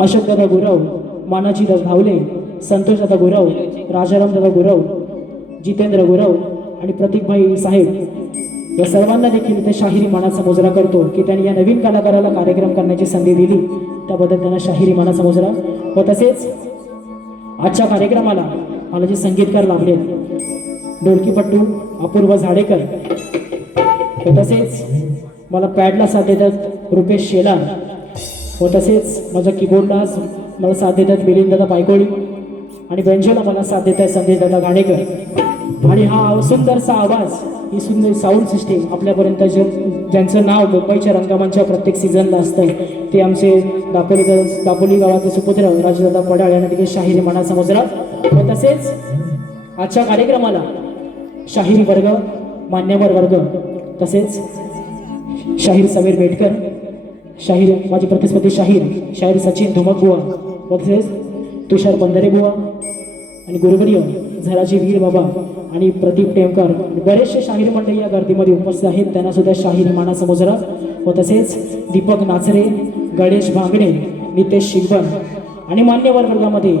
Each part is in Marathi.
अशोकदादा गुरव, मानाजी दादा धावले, संतोष दादा गुरव, राजाराम दादा गुरव, जितेंद्र गुरव आणि प्रतीकभाई साहेब या सर्वांना देखील इथे शाहिरी मानाचा मुजरा करतो की त्यांनी या नवीन कलाकाराला कार्यक्रम करण्याची संधी दिली, त्याबद्दल त्यांना शाहिरी मानाचा मुजरा. व तसेच आजच्या कार्यक्रमाला मला जे संगीतकार लाभले, ढोलकीपट्टू अपूर्व झाडेकर, व तसेच मला पॅडला साथ देतात रुपेश शेलार, व तसेच माझ्या कीबोर्डला मला साथ देतात मिलिंददादा पायकोळी आणि बेंजोला मला साथ देत आहे संदेशदादा घाणेकर. आणि हा सुंदरसा आवाज, ही सुंदर साऊंड सिस्टीम आपल्यापर्यंत ज्यांचं नाव मुंबईच्या रंगमंच्या प्रत्येक सीझनला असतं ते आमचे दापोली गावाचे सुपुत्र राजदादा पडाळ यांना देखील शाहिरी मानाचा मुजरा. व तसेच आजच्या कार्यक्रमाला शाहिरी वर्ग, मान्यवर वर्ग, तसेच शाहीर समीर बेटकर, शाहीर माझे प्रतिस्पर्धी शाहीर सचिन धुमक बुवा, व तसेच तुषार बंदरे बुवा आणि गुरुवर्य झराजी वीर बाबा आणि प्रदीप टेमकर, बरेचसे शाहीर मंडळी या गर्दीमध्ये उपस्थित आहेत, त्यांना सुद्धा शाहिरी मानाचा मुजरा. व तसेच दीपक नाचरे, गणेश भांगडे, नितेश शिगवन आणि मान्यवर वर्गामध्ये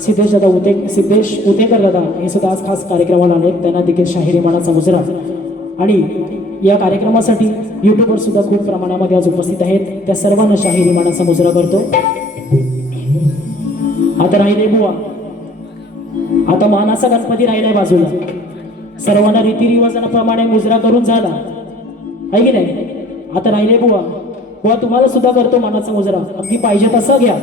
सिद्धेश उतेकर दादा हे सुद्धा आज खास कार्यक्रमाला आले, त्यांना देखील शाहिरी मानाचा मुजरा. आणि या कार्यक्रमासाठी यूट्यूबवर सुद्धा खूप प्रमाणामध्ये आज उपस्थित आहेत, त्या सर्वांना शाहिरी मानाचा मुजरा करतो. आता राहिले बुवा, आता मानाचा गणपती राहिलाय बाजूला, सर्वांना रीतिरिवाजाप्रमाणे मुजरा करून झाला आहे की नाही. आता राहिले बुवा, बुवा तुम्हाला सुद्धा करतो मानाचा मुजरा, अगदी पाहिजे तसा घ्या.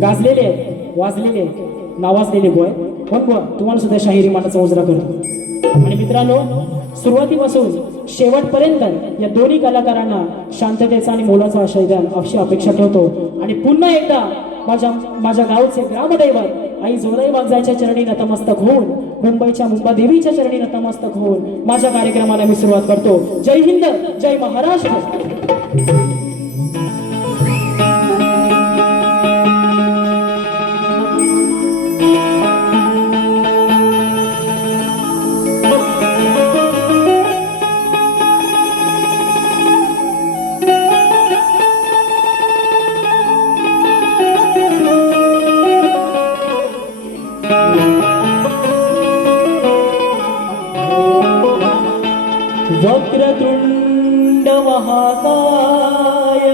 गाजलेले आहेत, वाजलेले आहेत, नावाजलेले बुवा पण बुवा तुम्हाला सुद्धा शाहिरी मानाचा मुजरा करतो. आणि मित्रांनो, सुरुवातीपासून शेवटपर्यंत या दोन्ही कलाकारांना शांततेचा आणि मोलाचा आशय द्याल अशी अपेक्षा ठेवतो. आणि पुन्हा एकदा माझ्या गावचे ग्रामदैवत आई जोराई वागजायच्या चरणी नतमस्तक होऊन, मुंबईच्या मुंबादेवीच्या चरणी नतमस्तक होऊन माझ्या कार्यक्रमाला मी सुरुवात करतो. जय हिंद, जय महाराष्ट्र. वक्रतुंड महाकाय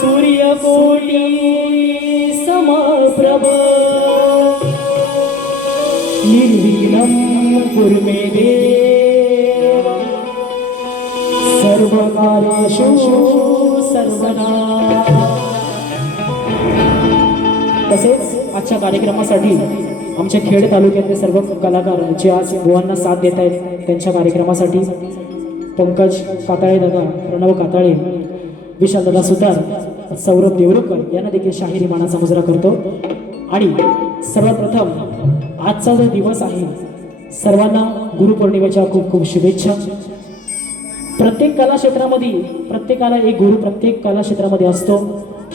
सूर्यकोटि समप्रभ निर्विघ्नं कुरु मे देव सर्वकार्येषु सर्वदा. तसेच आजच्या कार्यक्रमासाठी आमच्या खेड तालुक्यातले सर्व कलाकार जे आज बुवांना साथ देत आहेत, त्यांच्या कार्यक्रमासाठी पंकज काताळे दादा, प्रणव काताळे, विशाल दादा सुतार, सौरभ देवरुकर यांना देखील शाहिरी मानाचा मुजरा करतो. आणि सर्वप्रथम आजचा जो दिवस आहे, सर्वांना गुरुपौर्णिमेच्या खूप खूप शुभेच्छा. प्रत्येक कला क्षेत्रामध्ये प्रत्येकाला एक गुरु प्रत्येक कला क्षेत्रामध्ये असतो,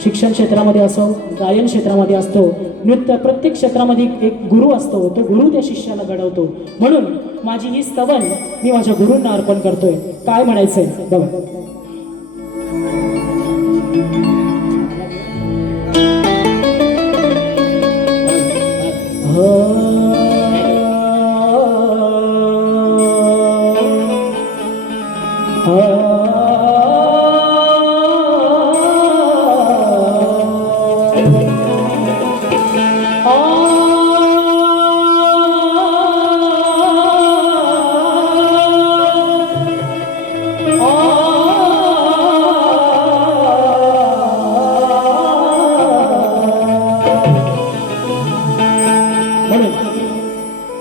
शिक्षण क्षेत्रामध्ये असो, गायन क्षेत्रामध्ये असतो, नृत्य, प्रत्येक क्षेत्रामध्ये एक गुरु असतो, तो गुरु त्या शिष्याला घडवतो. म्हणून माझी ही स्तवन मी माझ्या गुरूंना अर्पण करतोय. काय म्हणायचंय बघा.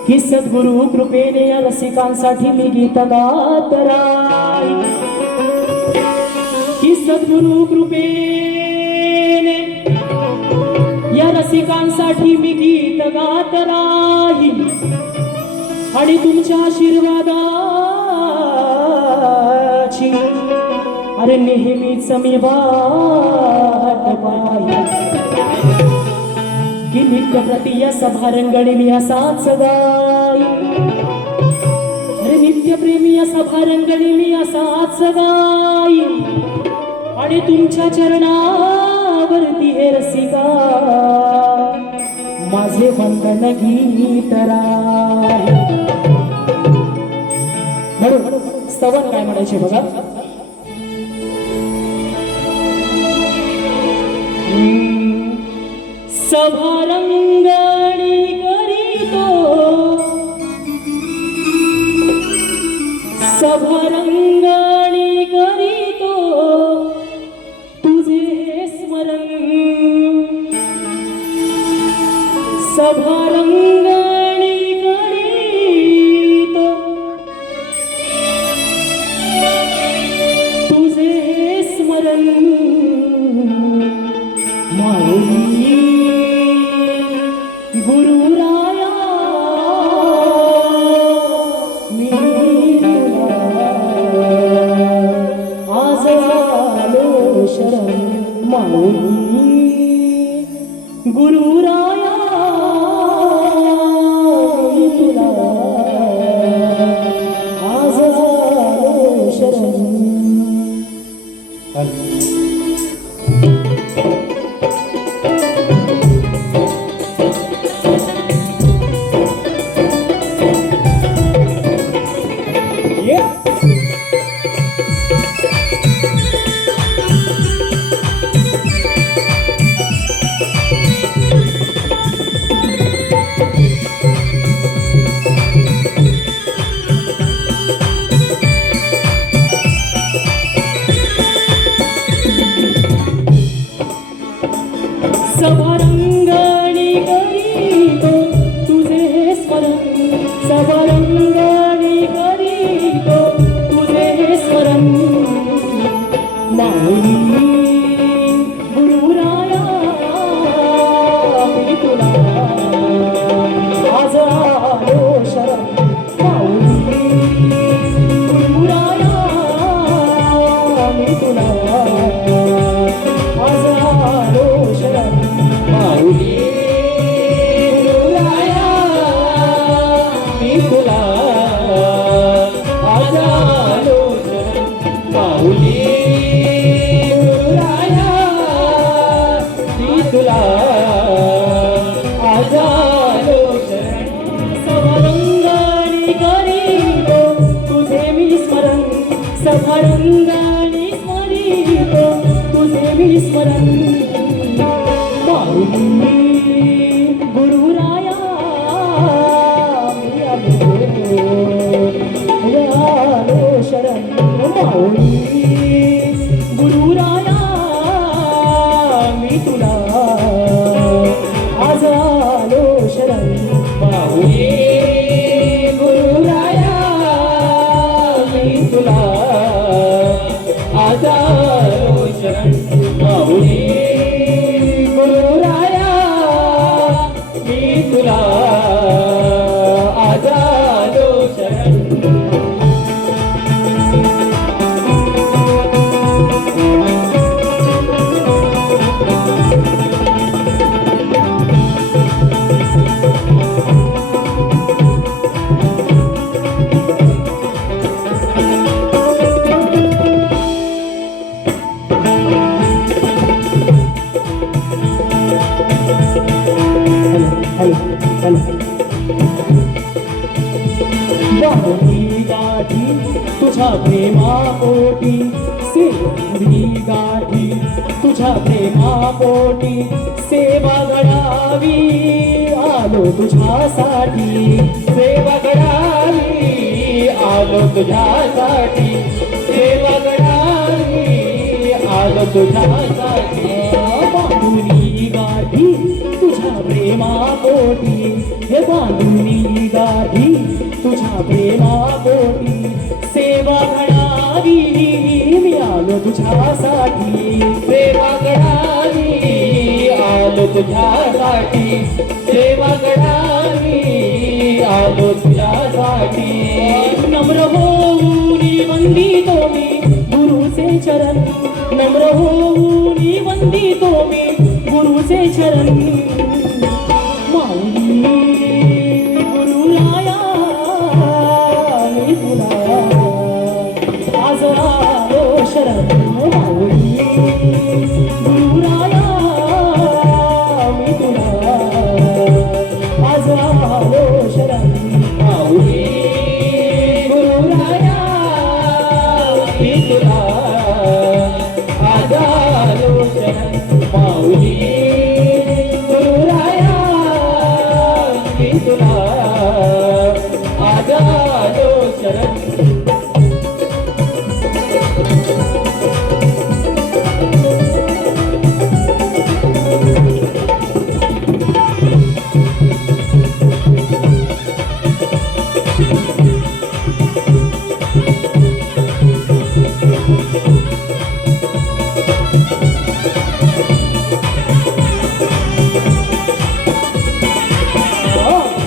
ही सद्गुरु कृपेने या रसिकांसाठी मी गीत गात राही. ही सद्गुरु कृपेने या रसिकांसाठी मी गीत गात राही. आणि तुमच्या आशीर्वादाची अरे नेहमीच मी वाट पाही. की नित्य प्रति या सभारंगणी मी असाच गाई. अरे नित्य प्रेमी या सभारंगणी मी असाच गाई. आणि तुमच्या चरणावरती हे रसिका माझे वंदन गीत राही. म्हणून स्तवन काय म्हणायचे बघा. सभारंगणी करीतो सभारंगणी करीतो तुझे स्मरण. सभारंगणी करीतो तुझे स्मरण. माऊली गुरुराया मी तुला आज आलो शरण. माऊली गुरुराया मी तुला आज आलो शरण. सभारंगणी करीतो तुझे स्मरण. सभारंगणी करीतो तुझे स्मरण. माऊली गुरुराया मी तुला आज आलो शरण. माऊली गुरुराया मी तुला आज आलो शरण. माऊली गुरुराया मी तुला आज आलो शरण. माऊली गुरुराया मी तुला आज आलो शरण. सभारंगणी करीतो तुझे मी स्मरण. सभारंगणी स्मरितो तुझे मी स्मरण. माऊली गुरुराया मी आलो शरण. माऊली गुरुराया मी तुला आज आलो शरण. माऊली गुरुराया मी तुला आज आलो शरण. माऊली गुरुराया मी तुला आज आलो शरण. बाहुली गाठी तुझ्या प्रेमापोटी. सेवुली गाठी तुझ्या प्रेमापोटी. सेवा घडावी आलो तुझ्यासाठी. सेवा घडावी आलो तुझ्यासाठी. सेवा घडावी आलो तुझ्यासाठी. बाहुली गाठी तुझ्या प्रेमापोटी. हे बांधुनी गाठी तुझ्या प्रेमापोटी. सेवा घडावी मी आलो तुझ्यासाठी. सेवा घडावी आलो तुझ्यासाठी. सेवा घडावी आलो तुझ्यासाठी. नम्र होऊन वंदितो मी गुरुचे चरण. नम्र होऊन वंदितो मी गुरुचे चरण. माऊली गुरुराया मी तुला आज आलो शरण. माऊली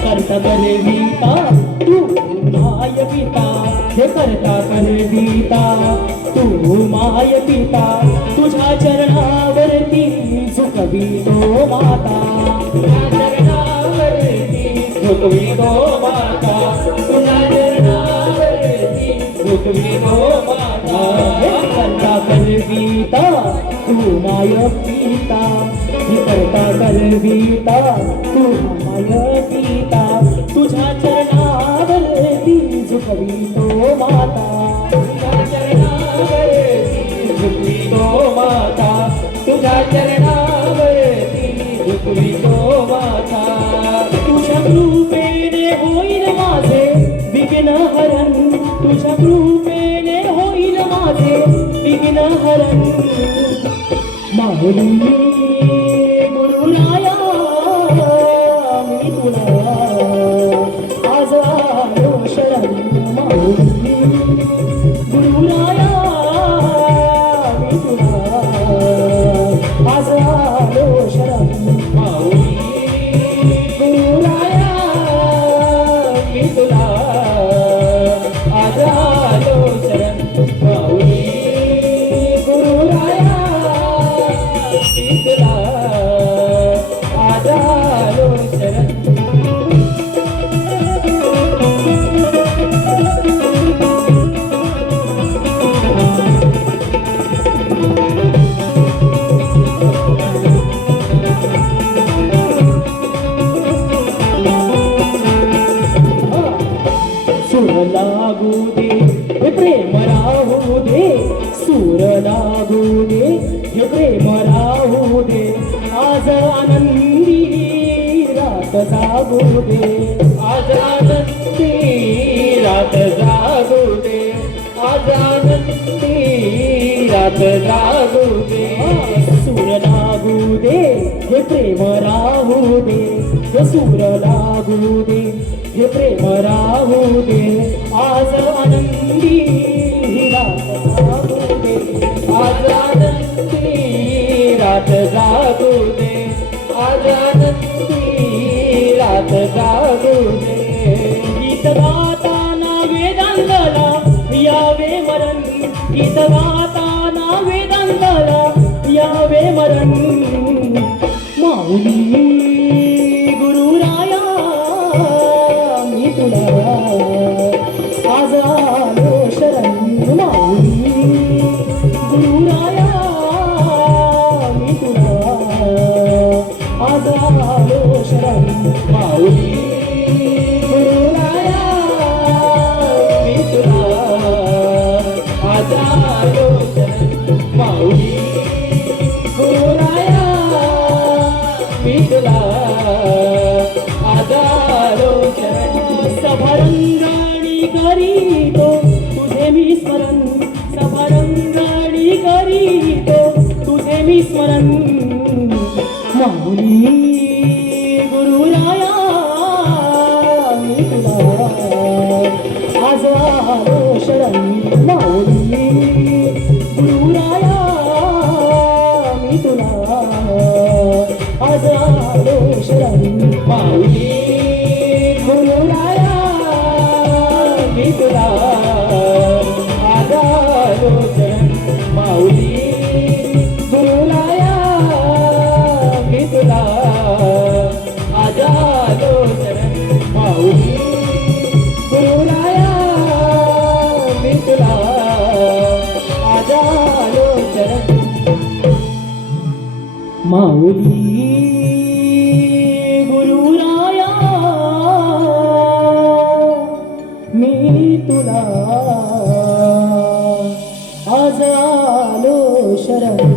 करता करविता तू माय पिता हे करता करविता तू माय पिता तुझ्या चरणावरती झुकवितो माता तुझ्या चरणावरती झुकवितो माता तुझ्या चरणावरती झुकवितो माता हे करता करविता तू माय पिता हे करता करविता तू माय पिता तुझ्या चरणावरती झुकवितो माता तुझ्या चरणावरती झुकवितो माता तुझ्या चरणावरती झुकवितो माता तुझ्या कृपेने होईल माझे विघ्न हरण तुझ्या कृपेने होईल माझे विघ्न हरण माऊली गुरुराया मी तुला आज आलो शरण माऊली गुरुराया मी तुला आज आलो शरण माऊली गुरुराया मी तुला आज आलो शरण माऊली गुरुराया मी तुला आज आलो शरण सूर लागू दे हे प्रेम राहू दे सूर लागू दे हे प्रेम राहू दे आज आनंदी रात जागू दे आज आनंदी रात जागू दे आज आनंदी रात जागू दे सूर लागू दे हे प्रेम राहू दे हे सूर लागू दे हे प्रेम राहू दे आज आनंदी रात जागू दे आज आनंदी रात जागू दे आज आनंदी रात जागू दे गीत गाताना वेदांतला यावे मरण गीत गाताना वेदांतला यावे मरण माऊली गुरुराया मी तुला आज आलो शरण माऊली गुरुराया मी तुला आज आलो शरण माऊली गुरुराया मी तुला आज आलो शरण माऊली गुरुराया मी तुला आज आलो शरण सभारंगाणी करीतो तुझे मी स्मरण सभारंगाणी करीतो तुझे मी स्मरण माऊली गुरुराया मी तुला आज आलो शरण माऊली गुरुराया मी तुला आज आलो शरण माऊली गुरुराया मी तुला आज आलो शरण माऊली गुरुराया मी तुला आज आलो शरण माऊली गुरुराया मी तुला आज आलो शरण माऊली गुरुराया मी तुला आज आलो शरण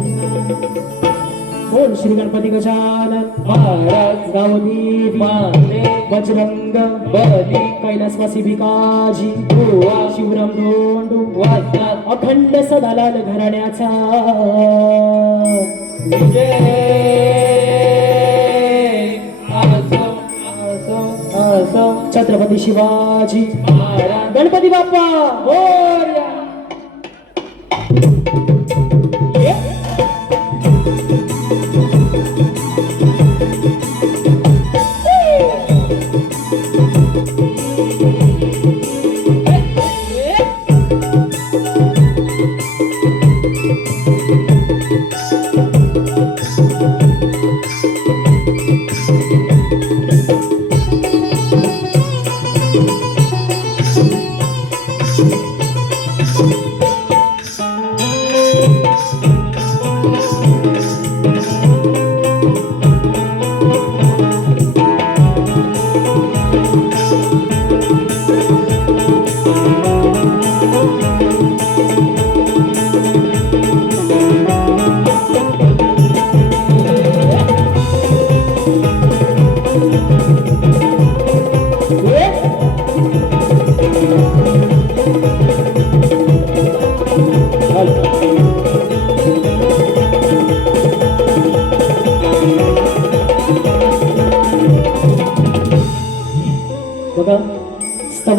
बोल श्री गणपती गजानन महाराज गावदेवी माते बजरंग बली कैलासवासी भिकाजी गोवा शिवराम धोंडू वाजतात अखंड सदालाल घराण्याचा विजय असो असो असो छत्रपती शिवाजी महाराज गणपती बाप्पा मोरया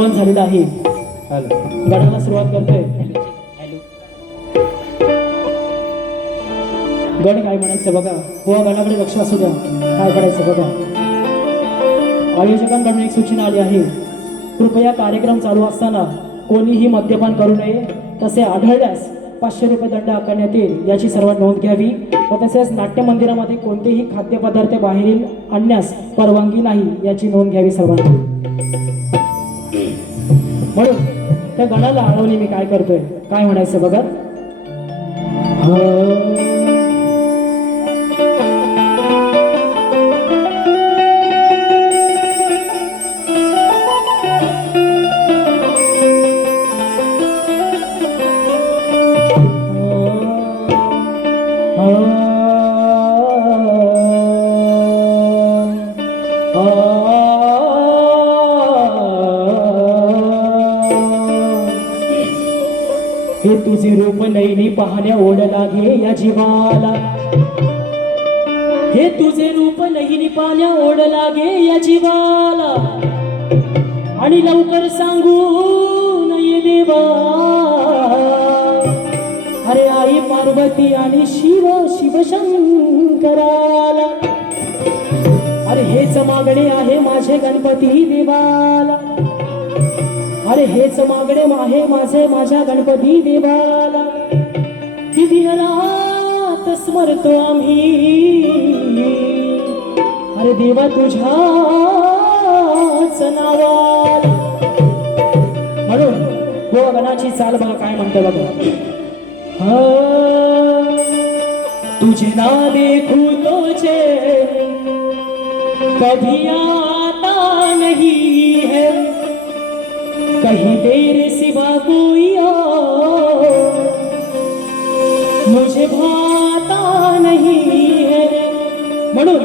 आगमन झालेलं आहे. गणाला सुरुवात करतोय. गण काय म्हणायचं बघा. हो, गणाकडे लक्ष असू द्या. काय करायचं बघा. आयोजकांकडून एक सूचना आली आहे. कृपया कार्यक्रम चालू असताना कोणीही मद्यपान करू नये. तसे आढळल्यास 500 रुपये दंड आकारण्यात येईल, याची सर्व नोंद घ्यावी. व तसेच नाट्य मंदिरामध्ये कोणतेही खाद्यपदार्थ बाहेरील आणण्यास परवानगी नाही, याची नोंद घ्यावी सर्वांनी. म्हणून त्या गणाला अडवणे मी काय करतोय, काय म्हणायचं बघा. हे तुझे रूप नैनी पाहण्या ओढ लागे या जीवाला. हे तुझे रूप नैनी पाहण्या ओढ लागे या जीवाला. आणि लवकर सांगू नये देवा. अरे आई पार्वती आणि शिवशंकराला. अरे हेच मागणे आहे माझे गणपती देवाला. अरे हेच मागणे आहे माझ्या गणपती देवाला. की दिनरात स्मरतो आम्ही. अरे देवा तुझ्याच नावाला. म्हणून हो गणाची चाल बघा काय म्हणते बघा. तुझे ना देखू तुझे कभी आता नहीं है. कहीं तेरे सिवा कोई और मुझे भाता नहीं है. म्हणून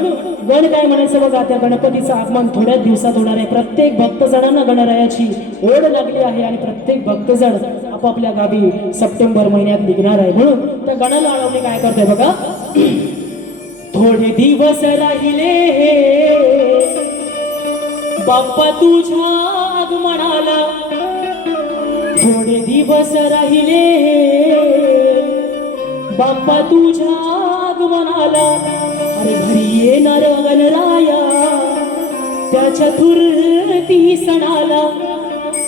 गण काय म्हणायचं बघा. त्या गणपतीचं आगमन थोड्याच दिवसात होणार आहे. प्रत्येक भक्तजणांना गणरायाची ओढ लागली आहे आणि प्रत्येक भक्तजण आपापल्या गावी सप्टेंबर महिन्यात निघणार आहे. म्हणून त्या गणाला अडवणे काय करते बघा. थोडे दिवस राहिले बाप्पा तुझ्या आगमनाला. थोडे दिवस राहिले बाप्पा तुझ्या आगमनाला. अरे घरी येणार गणराया त्या चतुर्थी सणाला.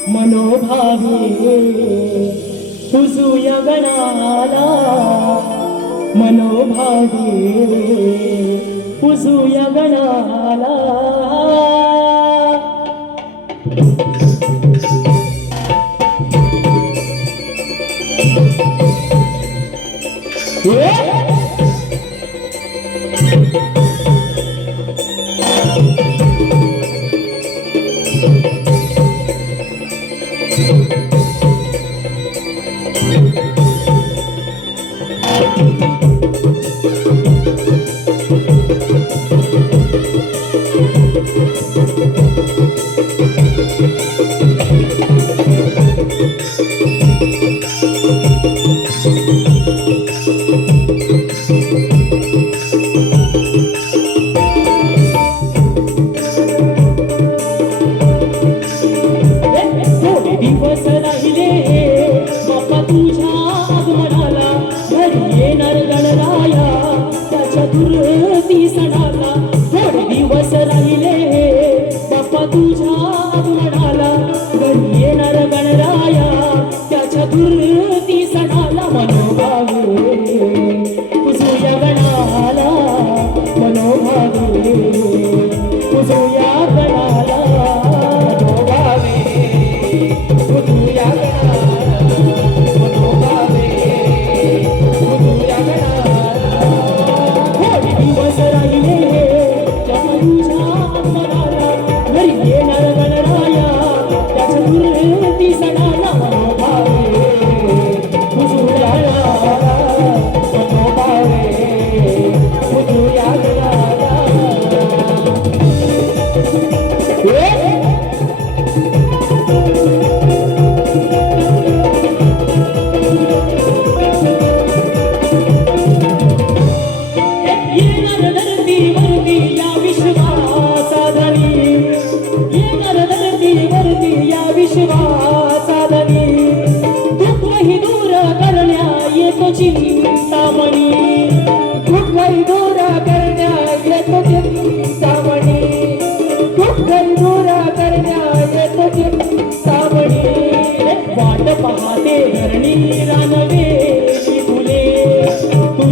मनोभावे तुझूया गणाला. मनोभावे तुझूया गणाला. दिवस राहिले बाप्पा तुझ्या आगमनाला. घरी येणार गणराया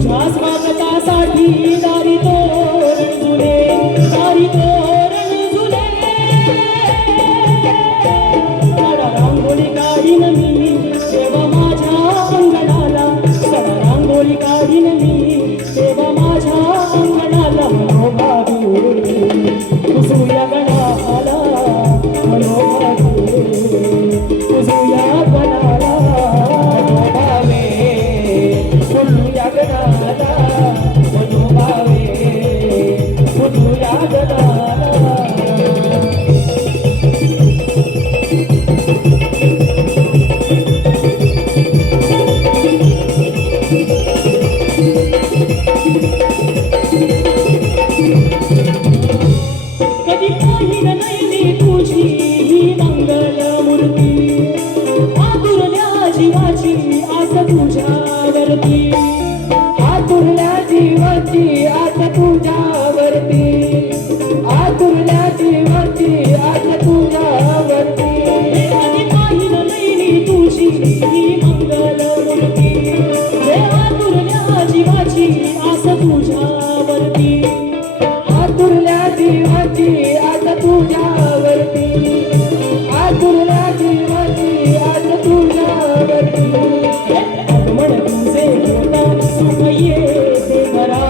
तुझ्या स्वागतासाठी दारी तोरण झुले, दारी तोरण झुले. सडा रांगोळी काढीन मी देवा माझ्या अंगणाला, सडा रांगोळी काढीन मी देवा माझ्या अंगणाला. मनोभावे कुसूया गणाला, मनोभावे कुसूया गणाला. मनोभावे कुसूया गणाला, मनोभावे कुसूया गणाला. कधी पाहिन नैनी तुझी ही मंगल मूर्ती, आतुरल्या जीवाची आस तुझ्यावरती, आतुरल्या जीवाची आस तुझ्यावरती, आतुरल्या जीवाची आस तुझ्यावरती. कधी पाहिन नैनी तुझी ही मंगल मूर्ती, हे आतुरल्या जीवाची आस तुझ्यावरती, आतुरल्या जीवाची आस तुझ्यावरती, आतुरल्या जीवाची आस तुझ्यावरती. आगमन तुझे होता सुख येते घरा,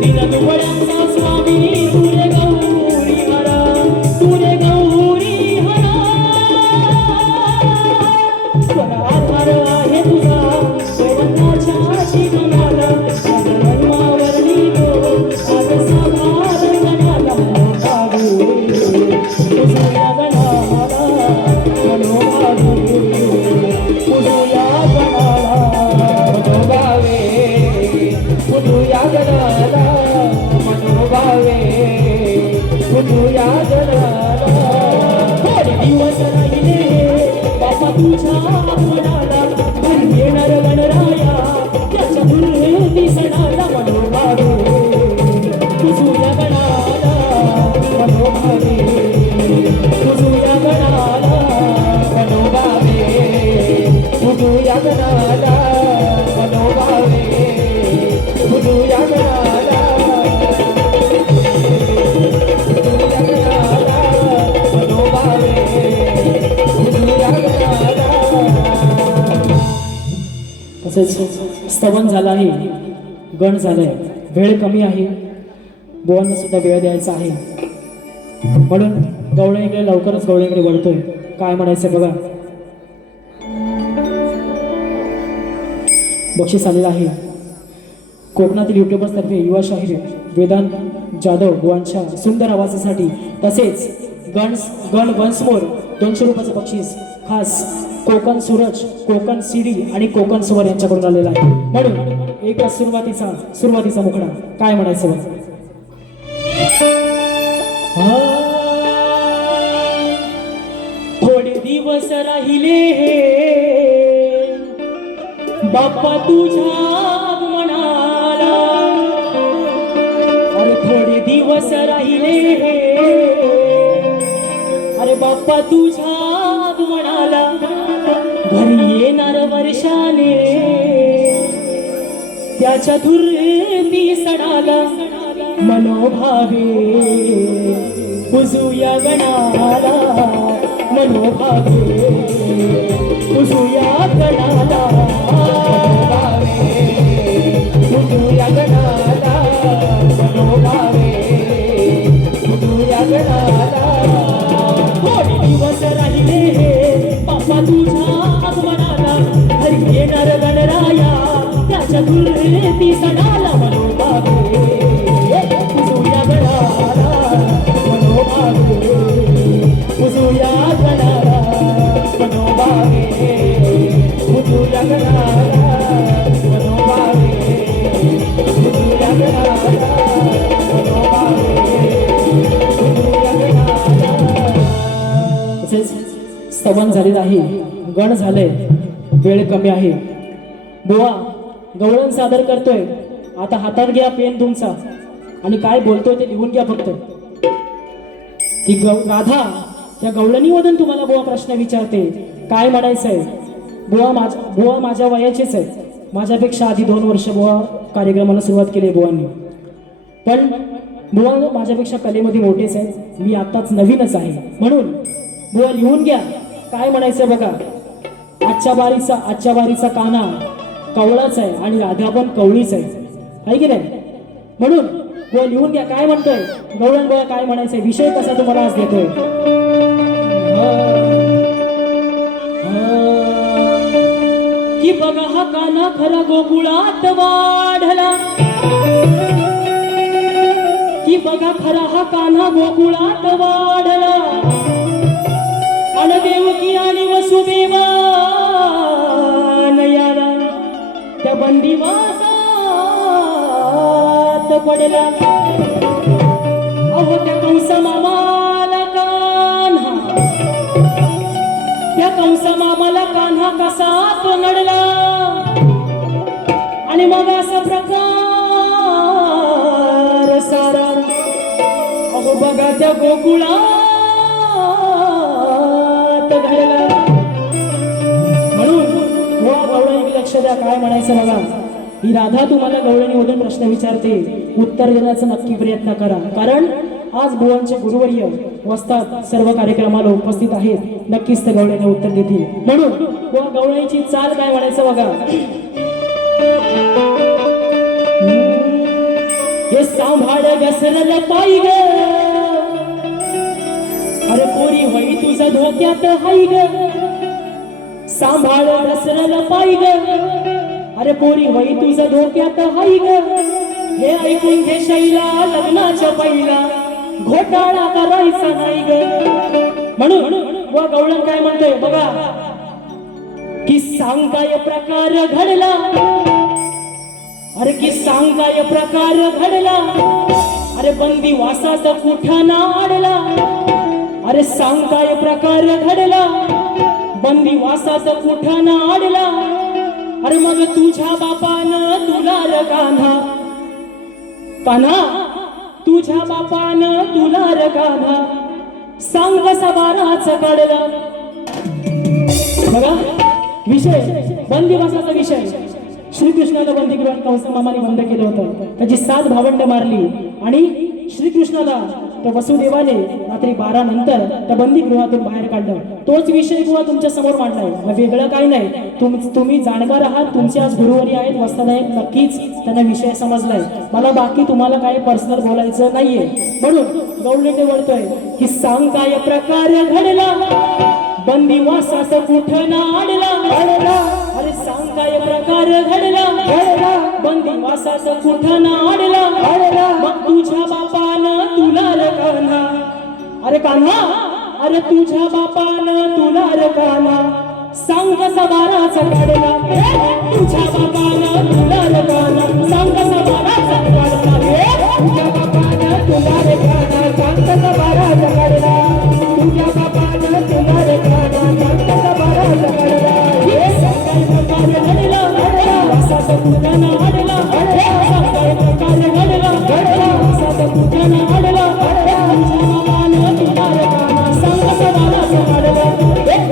दिन दुबळ्यांचा स्वामी तुरे गौरी हरा, तुरे गौरी हरा. स्वरा आधार आहे तुझा देवताच्या जीवनाला, आज जन्मावर लिहितो आज साधार गणाला. मनोभावे कुसूया गणाला, मनोभावे कुसूया गणाला. मनोभावे कुसूया गणाला, मनोभावे कुसूया गणाला. थोडे दिवस राहिले बाबा तुझ्या आगमनाला, घरी येणार गणराया त्याच्या मूर्ती सणाला. मनोभावे कुसूया गणाला, मनोभावे कुसूया गणाला, मनोभावे कुसूया गणाला, मनोभावे कुसूया गणाला, कुसूया गणाला, मनोभावे कुसूया गणाला. तसेच स्तवन झालं आहे, गण झालंय, वेळ कमी आहे, बुवांना सुद्धा वेळ द्यायचा आहे. म्हणून गवळणीकडे लवकरच गवळणीकडे वळतोय. काय म्हणायचं बघा. बक्षीस आलेलं आहे कोकणातील युट्यूबर्सतर्फे युवा शाहीर वेदांत जाधव बुवांच्या सुंदर आवाजासाठी. तसेच गण वन्स मोर 200 रुपयाचं बक्षीस खास कोकण सूरज, कोकण सीडी आणि कोकण सुवर यांच्याकडून आलेला आहे. म्हणून एका सुरुवातीचा मुखडा काय म्हणायचं बघा. थोडे दिवस राहिले बाप्पा तुझ्या आगमनाला, अरे थोडे दिवस राहिले अरे बाप्पा तुझ्या आगमनाला. घरी येणार वर्षाने त्याच्या धुर्ती सणाला. मनोभावे कुसूया गणाला, मनोभावे कुसूया गणाला. मनोभावे कुसूया गणाला, मनोभावे कुसूया गणाला. थोडे दिवस राहिले बाप्पा तुझ्या आगमनाला, घरी येणार गणराया त्याच्या धुर्ती सणाला. मनोभावे कुसूया गणाला, मनोभावे कुसूया गणाला, मनोभावे कुसूया गणाला, मनोभावे कुसूया गणाला, मनोभावे कुसूया गणाला. तसेच स्तवन झालेलं आहे, गण झालंय, वेळ कमी आहे. बुवा गवळण सादर करतोय. आता हातात घ्या पेन तुमचा आणि काय बोलतोय ते लिहून घ्या फक्त. ती राधा त्या गवळणीमधून तुम्हाला बुवा प्रश्न विचारते. काय म्हणायचंय? बुवा माझ्या वयाचेच आहे, माझ्यापेक्षा आधी 2 वर्ष बुवा कार्यक्रमाला सुरुवात केली आहे बुवांनी. पण बुवा माझ्यापेक्षा कलेमध्ये मोठेच आहेत, मी आताच नवीनच आहे. म्हणून बुवा लिहून घ्या काय म्हणायचं बघा. आजच्या बारीचा काना कवळाच आहे आणि राधा पण कवळीच आहे की नाही. म्हणून बुवा लिहून घ्या काय म्हणतोय गवळण बुवा, काय म्हणायचंय, विषय कसा तुम्हाला आज देतोय. की बघा हा काना खरा गोकुळात वाढला, की बघा खरा हा कान्हा गोकुळात वाढला, आणि देवकी आणि वसुदेवा नयाला त्या बंदिवासात पडला. अहो त्या कंस मामाला कान्हा, त्या कंस मामाला कान्हा कसा नडला, आणि मग असा प्रकार सारा अहो बघा त्या गोकुळात घडला. म्हणून वा गवळणी लक्ष द्या काय म्हणायचं बघा. ही राधा तुम्हाला गवळणीमधून प्रश्न विचारते, उत्तर देण्याचा नक्की प्रयत्न करा. कारण आज बुवांचे गुरुवर्य वस्तात सर्व कार्यक्रमाला उपस्थित आहेत, नक्कीच ते गवळणीने उत्तर देतील. म्हणून बुवा गवळणीची चाल काय म्हणायचं बघा. हे सांभाळ घसरलं पाय ग, अरे पोरी वही तुझं धोक्यात हाय ग. सांभाळ घसरलं पाय ग, अरे पोरी वही तुझं धोक्यात हाय ग. हे ऐकून घे शैला लग्नाच्या पहिला घोटाळा करायचा नाही ग. म्हणून व गवळण काय म्हणतोय बघा. की सांग काय प्रकार घडला, अरे की सांग काय प्रकार घडला, अरे बंदी वासाचा कुठाना आडला. अरे सांग काय प्रकार घडला, बंदी वासाचा कुठाना आडला. अरे मग तुझ्या बापानं तुला र कान्हा, कान्हा तुझ्या बापानं तुला र कान्हा सांग कसा बाराचा काढला. बघा विषय बंदिवासाचा विषय. श्रीकृष्णाला बंदीगृहात कंस मामाने बंद केलं होतं, त्याची 7 भावंड मारली आणि श्रीकृष्णाला त्या वसुदेवाने रात्री 12 नंतर त्या बंदीगृहातून बाहेर काढलं. तोच विषय बुवा तुमच्या समोर मांडलाय, वेगळं काही नाही. तुम्ही जाणकार आहात, तुमचे आज गुरुवारी आहेत, वस्ताद आहेत, नक्कीच त्यांना विषय समजलाय. मला बाकी तुम्हाला काय पर्सनल बोलायचं नाहीये. म्हणून गवळणी वळतोय की सांग काय प्रकार घडला, बंदिवासाचा कुठं नाडला. अरे सांग काय प्रकार घडला, बंदिवासाचा कुठं नाडला. मग तुझ्या बापानं तुला र कान्हा, अरे कान्हा अरे तुझ्या बापानं तुला र कान्हा सांग कसा बाराचा काढला. तुझ्या बापानं तुला र कान्हा सांग कसा बाराचा काढला. तुझ्या बापानं तुला र कान्हा सांग कसा बाराचा काढला. तुझ्या बापानं तुला र कान्हा सांग कसा बाराचा काढला. हे सांगाय प्रकार घडला, वासाचा कुठाना आडला. सांगाय प्रकार घडला, वासाचा कुठाना आडला. तुझ्या बापानं तुला र कान्हा सांग कसा बाराचा काढला.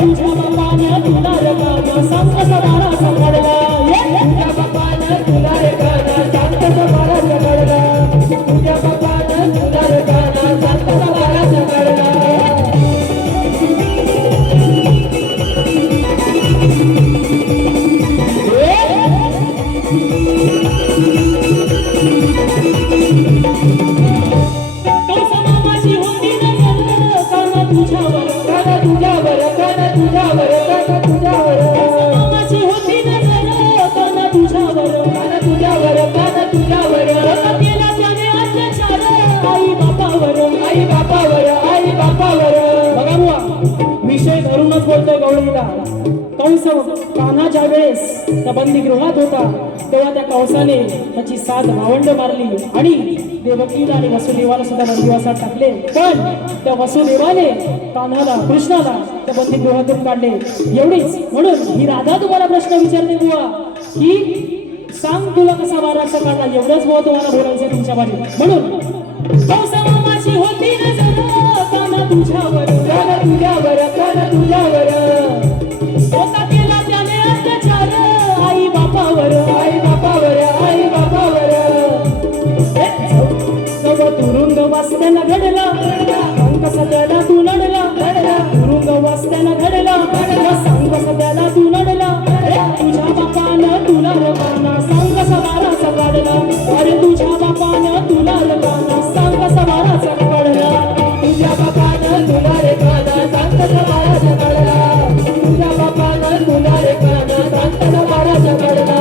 तुझ्या बापानं तुला र कान्हा सांग कसा बाराचा काढला. तुझ्या बापानं तुला र कान्हा सांग कसा बाराचा काढला. तुझ्या बापानं तुला र कान्हा सांग कसा बाराचा काढला. विषय धरूनच बोलतोय गवळीला. कंस कान्हा ज्या वेळेस त्या बंदीगृहात होता तेव्हा त्या कंसाने त्याची 7 भावंड मारली आणि देवकीला आणि वसुदेवाला सुद्धा बंदिवासात टाकले. पण त्या वसुदेवाने कान्हाला कृष्णाला त्या बंदीगृहातून काढले. एवढीच. म्हणून ही राधा तुम्हाला प्रश्न विचारते बुवा की सांग तुला कसा बाराचा काढला. एवढंच बुवा तुम्हाला बोलायचं तुमच्या बाजूला. म्हणून कंसामाची होती नजर कान्हा तुझ्यावर, कान्हा तुझ्यावर, कान्हा तुझ्यावर. होता केला त्याने अत्याचार आई बापावर. अरे तुझ्या बापानं तुला रे काना सांग कसा बाराचा कळला तुझ्या बापानं तुला रे काना सांग कसा बाराचा कळला तुझ्या बापानं तुला रे काना सांग कसा बाराचा कळला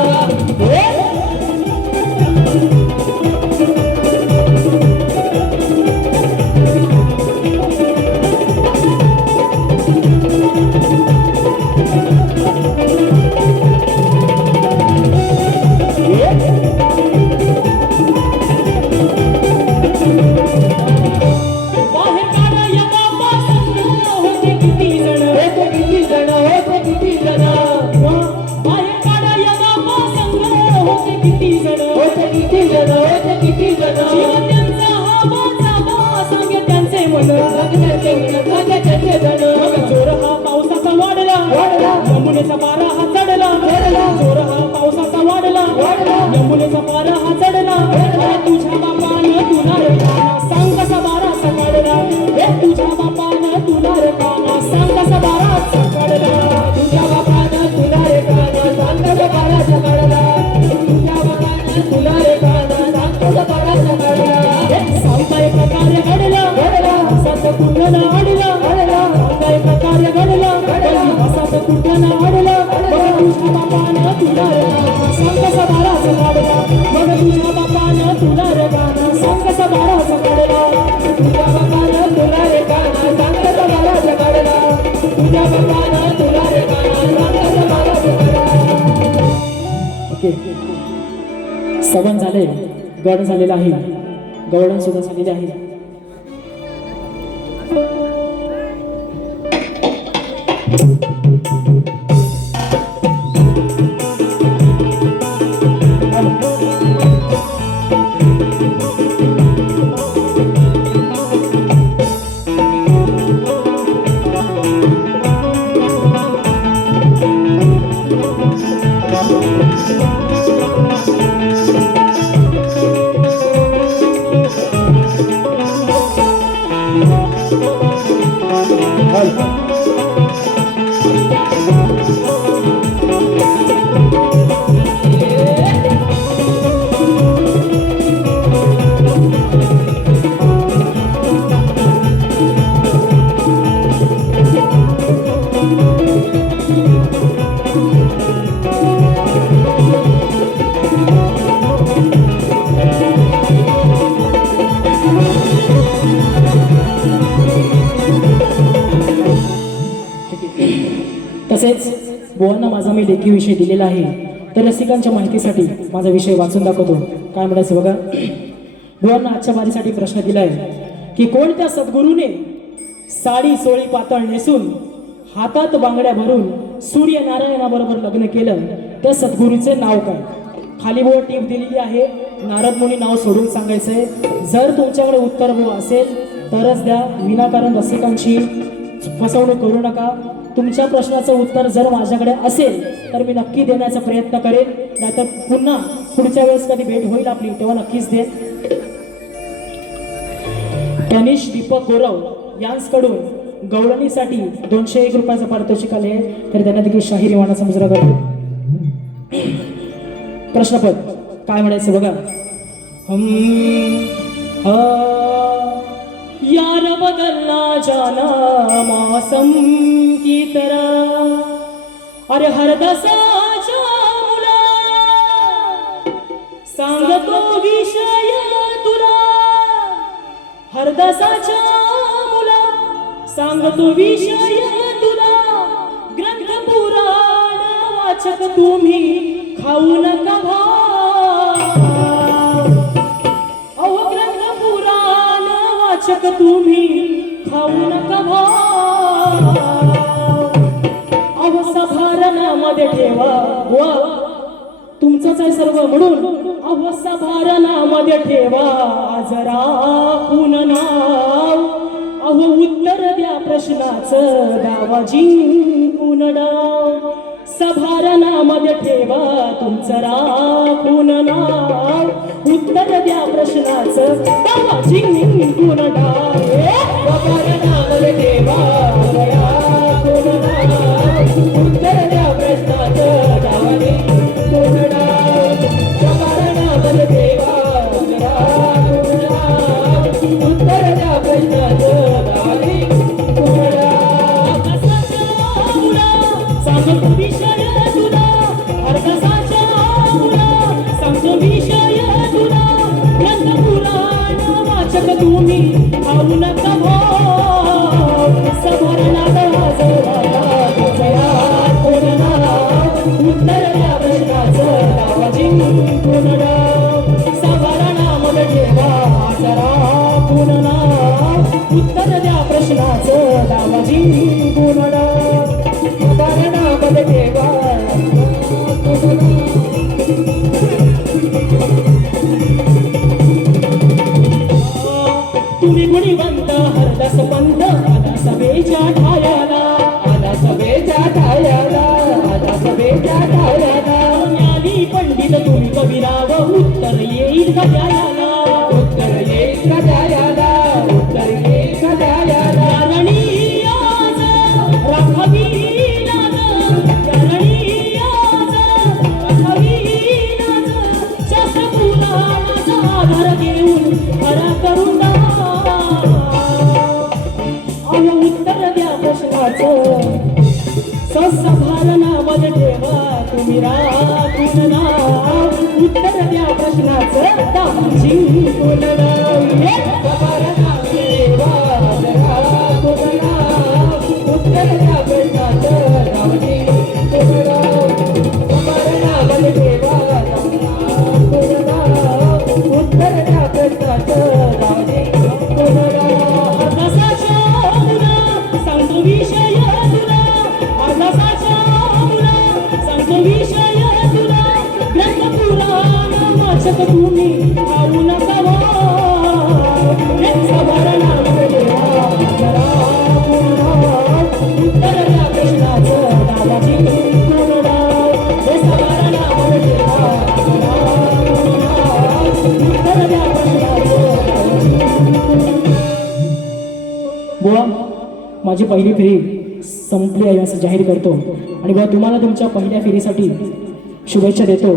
बाहेर काढा या बापा संग होते किती जण होते किती जण होते किती जण बाहेर काढा या बापा संग होते किती जण होते किती जण होते किती जण जीव त्यांचा हा बाचा बा सांगे त्यांचे मन सांगण्याचे सांगण्याचे जण मग जोर हा पावसाचा वाढला वाढला. यमुनेचा पारा हा चढला चढला. जोर हा पावसाचा वाढला वाढला. यमुनेचा पारा हा चढला चढला. तुझ्या बापानं तुला रे काना सांग कसा बाराचा काढला हे तुझ्या बापानं तुला रे काना सांग कसा बाराचा काढला तुझ्या बापानं तुला रे काना सांग कसा बाराचा कळला तुझ्या बापानं तुला रे काना सांग कसा बाराचा कळला सांगताय प्रकारे घडला घडला. हसात कुठं आडला घडला. सांगताय प्रकारे घडला घडला. हसात कुठं आडला मग तुझ्या बापानं तुला रे काना सांग कसा बाराचा काढला मग तुझ्या बापानं तुला रे काना सांग कसा बाराचा काढला तुझ्या बापानं तुला रे काना सांग कसा बाराचा कळला तुझ्या बापानं तुला रे काना सांग कसा बाराचा कळला ओके सवन झाले गड झालेला आहे गवळण सुद्धा झालेले आहे तसेच बुवांना माझा मी लेखी विषय दिलेला आहे तर रसिकांच्या माहितीसाठी माझा विषय वाचून दाखवतो काय म्हणायचं बघा बुवांना आजच्या बारीसाठी प्रश्न दिलाय की कोणत्या सद्गुरूने साडी सोळी पातळ नेसून हातात बांगड्या भरून सूर्यनारायणाबरोबर लग्न केलं त्या सद्गुरूचे नाव काय खाली बोर्ड टीप दिलेली आहे नारद मुनी नाव सोडून सांगायचंय जर तुमच्याकडे उत्तर बुवा असेल तरच द्या विनाकारण रसिकांची फसवणूक करू नका तुमच्या प्रश्नाचं उत्तर जर माझ्याकडे असेल तर मी नक्की देण्याचा प्रयत्न करेन नाहीतर पुन्हा पुढच्या वेळेस कधी भेट होईल आपली तेव्हा नक्कीच दे तनिष दीपक गोरव यांकडून गवळणीसाठी 201 रुपयाचं पारितोषिक आले तर त्यांना देखील शाहिरी वाणाचा मुजरा करतो प्रश्नपद काय म्हणायचं बघा यार बदलना जाना मौसम की तरह अरे हर दसाच्या मुला सांगतो विषय तुला हर दसाच्या मुला सांगतो विषय तुला ग्रंथ पुराण वाचक तुम्ही खाऊ नका अहो ग्रंथ पुराण वाचक तुम्ही खाऊ नका अहो सभारणामध्ये ठेवा वा तुमचंच आहे सर्व म्हणून अहो सभारणामध्ये ठेवा आज राखून नाव अहो उत्तर द्या प्रश्नाचं दावा जिंकून डाव सभारणामध्ये ठेवा तुमचं राखून नाव उत्तर द्या प्रश्नाचं दावा जिंकून डाव सभारणामध्ये ठेवा राखून नाव उत्तर द्या प्रश्नाचं दावा जिंकून डाव सभारणामध्ये ठेवा माचक तुम्ही खाऊ नका भाव सभरणात हजराला तुझया कोणना उत्तर द्या प्रश्नाचं डावा जिंकून डाव सभरणामध्ये ठेवा जरा पुन्हा उत्तर द्या प्रश्नाचं डावा जिंकून डाव सभरणामध्ये ठेवा तुम्ही गुणीवंत हरदास पंत आला सभेच्या ठायाला आला सभेच्या ठायाला आला सभेच्या ठायाला ज्ञानी पंडित तुम्ही कविराव उत्तर येईल का द्यायला उत्तर येईल का द्यायला उत्तर येईल का द्यायला यारणी आज राखावी लाज यारणी आज राखावी लाज शास्त्र पुराणाचा आधार घेऊन खरा करून उत्तर द्या प्रश्नाचं सभारणामध्ये ठेवा तुम्ही राखून नाव उत्तर द्या प्रश्नाचं दावा जिंकून नाव सभारणामध्ये ठेवा राखून नाव उत्तर द्या प्रश्नाचं डाव जिंकून डाव सभारणामध्ये ठेवा राखून नाव उत्तर द्या प्रश्नाचं डाव जिंकून डाव अभ्यासाच्या मुला सांगतो विषय तुला अभ्यासाच्या मुला सांगतो विषय तुला ग्रंथ पुराण वाचक तुम्ही खाऊ नका सभारणामध्ये ठेवा जरा पुन्हा उत्तर द्या प्रश्नाचं डावा जिंकून डाव हे सभारणामध्ये ठेवा जरा पुन्हा उत्तर द्या प्रश्नाचं डावा जिंकून बुवा माझी पहिली फेरी संपली आहे असं जाहीर करतो आणि बुवा तुम्हाला तुमच्या पहिल्या फेरीसाठी शुभेच्छा देतो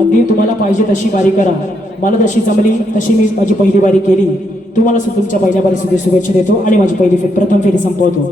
अगदी तुम्हाला पाहिजे तशी बारी करा मला जशी जमली तशी मी माझी पहिली बारी केली तुम्हाला सुद्धा तुमच्या पहिल्या बारीसाठी शुभेच्छा देतो आणि माझी पहिली प्रथम फेरी संपवतो